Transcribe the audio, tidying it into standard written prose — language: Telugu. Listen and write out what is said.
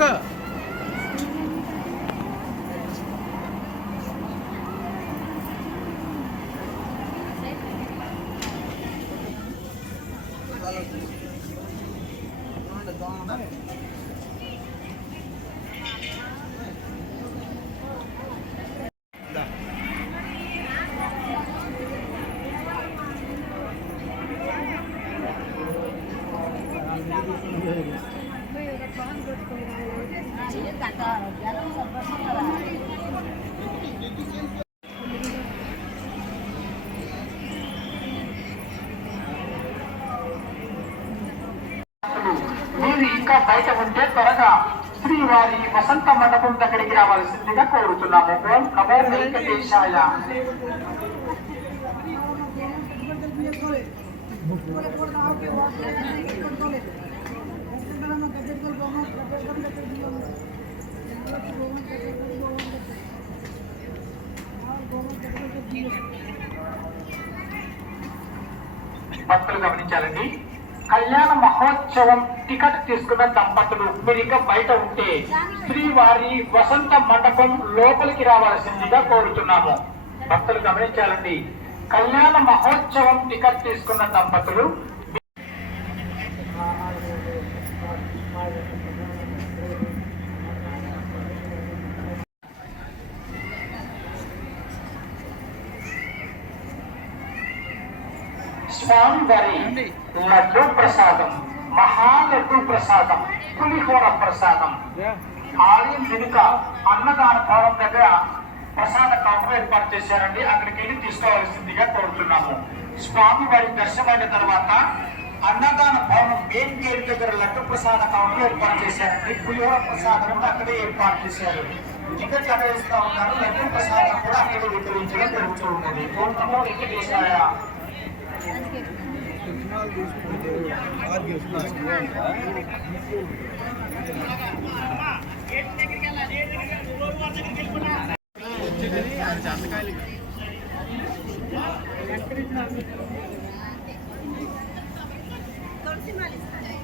ఊరుకో. మీరు ఇంకా బయట ఉంటే త్వరగా శ్రీవారి వసంత మండపం దగ్గరికి రావాల్సిందిగా కోరుతున్నాము. ఓం నమో వెంకటేశాయ. భక్తులు గమనించాలండి, కళ్యాణ మహోత్సవం టికెట్ తీసుకున్న దంపతులు మీరు ఇంకా బయట ఉంటే శ్రీవారి వసంత మండపం లోపలికి రావాల్సిందిగా కోరుతున్నాము. భక్తులు గమనించాలండి, కళ్యాణ మహోత్సవం టికెట్ తీసుకున్న దంపతులు స్వామివారి లడ్డు ప్రసాదం, మహాలడ్డు ప్రసాదం, పులిహోర ప్రసాదం ఆలయం వెనుక అన్నదాన భవనం దగ్గర ప్రసాద కౌంటర్ ఏర్పాటు చేశారండి. అక్కడికి వెళ్ళి తీసుకోవాల్సిందిగా కోరుతున్నాము. స్వామివారి దర్శనమైన తర్వాత అన్నదాన భవనం మెయిన్ గేట్ దగ్గర లడ్డు ప్రసాద కౌంటర్ ఏర్పాటు చేశారండి. పులిహోర ప్రసాదం అక్కడే ఏర్పాటు చేశారు. టికెట్లు అక్కడ ఇస్తా ఉన్నారు. లడ్డు ప్రసాదం కూడా అక్కడే వితరించడం జరుగుతూ ఉన్నది. ఓం నమో వెంకటేశాయ. తులసి మాల ఇస్తారు.